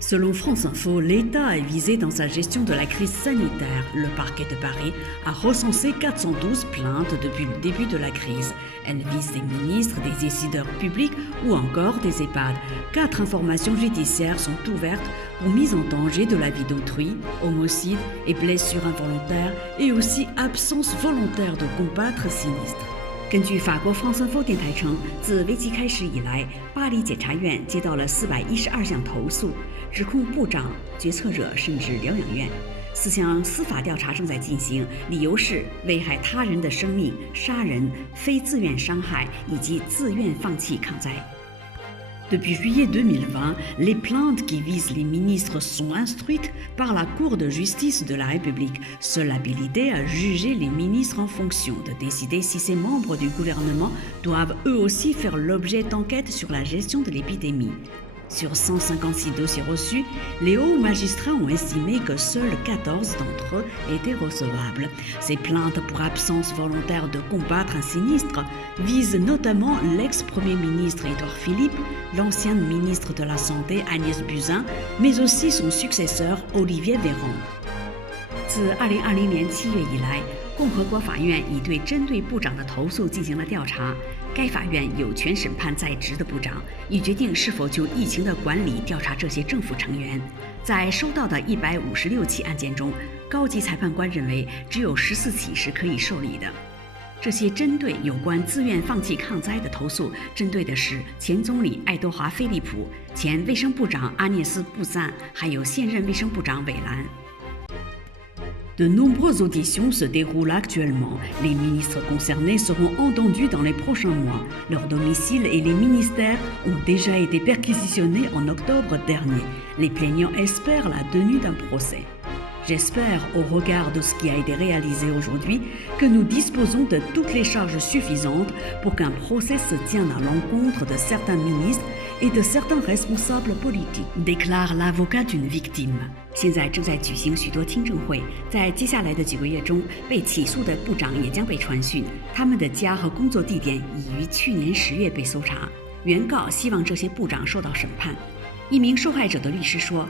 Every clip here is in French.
Selon France Info, l'État est visé dans sa gestion de la crise sanitaire. Le parquet de Paris a recensé 412 plaintes depuis le début de la crise. Elles visent des ministres, des décideurs publics ou encore des EHPAD. 4 informations judiciaires sont ouvertes pour mise en danger de la vie d'autrui, homicide et blessures involontaires et aussi absence volontaire de combattre sinistre. 根据法国 France Info 电台称，自危机开始以来，巴黎检察院接到了412项投诉，指控部长、决策者甚至疗养院。4项司法调查正在进行，理由是危害他人的生命、杀人、非自愿伤害以及自愿放弃抗灾。Depuis juillet 2020, les plaintes qui visent les ministres sont instruites par la Cour de justice de la République, seule habilitée à juger les ministres en fonction de décider si ces membres du gouvernement doivent eux aussi faire l'objet d'enquêtes sur la gestion de l'épidémie. Sur 156 dossiers reçus, les hauts magistrats ont estimé que seuls 14 d'entre eux étaient recevables. Ces plaintes pour absence volontaire de combattre un sinistre visent notamment l'ex-premier ministre Édouard Philippe, l'ancienne ministre de la Santé Agnès Buzyn, mais aussi son successeur Olivier Véran. 自2020年7月以来，共和国法院已对针对部长的投诉进行了调查。该法院有权审判在职的部长，以决定是否就疫情的管理调查这些政府成员。在收到的156起案件中，高级裁判官认为只有14起是可以受理的。这些针对有关自愿放弃抗灾的投诉，针对的是前总理爱德华·菲利普、前卫生部长阿涅斯·布赞，还有现任卫生部长韦兰。De nombreuses auditions se déroulent actuellement. Les ministres concernés seront entendus dans les prochains mois. Leurs domiciles et les ministères ont déjà été perquisitionnés en octobre dernier. Les plaignants espèrent la tenue d'un procès. J'espère, au regard de ce qui a été réalisé aujourd'hui, que nous disposons de toutes les charges suffisantes pour qu'un procès se tienne à l'encontre de certains ministres et de certains responsables politiques, déclare l'avocat d'une victime. 现在正在举行许多听证会，在接下来的几个月中，被起诉的部长也将被传讯，他们的家和工作地点已于去年10月被搜查。原告希望这些部长受到审判。一名受害者的律师说：“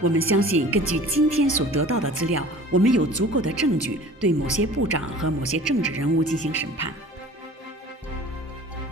我们相信，根据今天所得到的资料，我们有足够的证据对某些部长和某些政治人物进行审判。”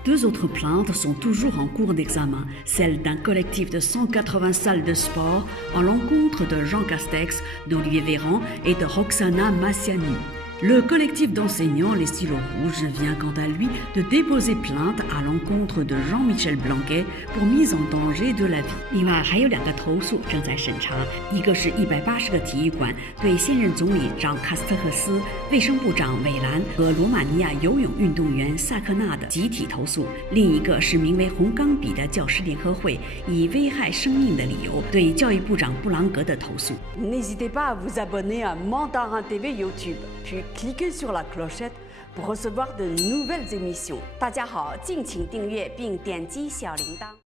Deux autres plaintes sont toujours en cours d'examen, celle d'un collectif de 180 salles de sport en l'encontre de Jean Castex, d'Olivier Véran et de Roxana Massiani. Le collectif d'enseignants Les Stylos Rouges vient quant à lui de déposer plainte à l'encontre de Jean-Michel Blanquet pour mise en danger de la vie. 另外还有2个投诉正在审查，一个是180个体育馆对现任总理长卡斯特克斯、卫生部长韦兰和罗马尼亚游泳运动员萨克纳的集体投诉，另一个是名为红钢笔的教师联合会以危害生命的理由对教育部长布朗格的投诉。N'hésitez pas à vous abonner à Mandarin TV YouTube, puis cliquez sur la clochette pour recevoir de nouvelles émissions. 大家好，敬请订阅并点击小铃铛。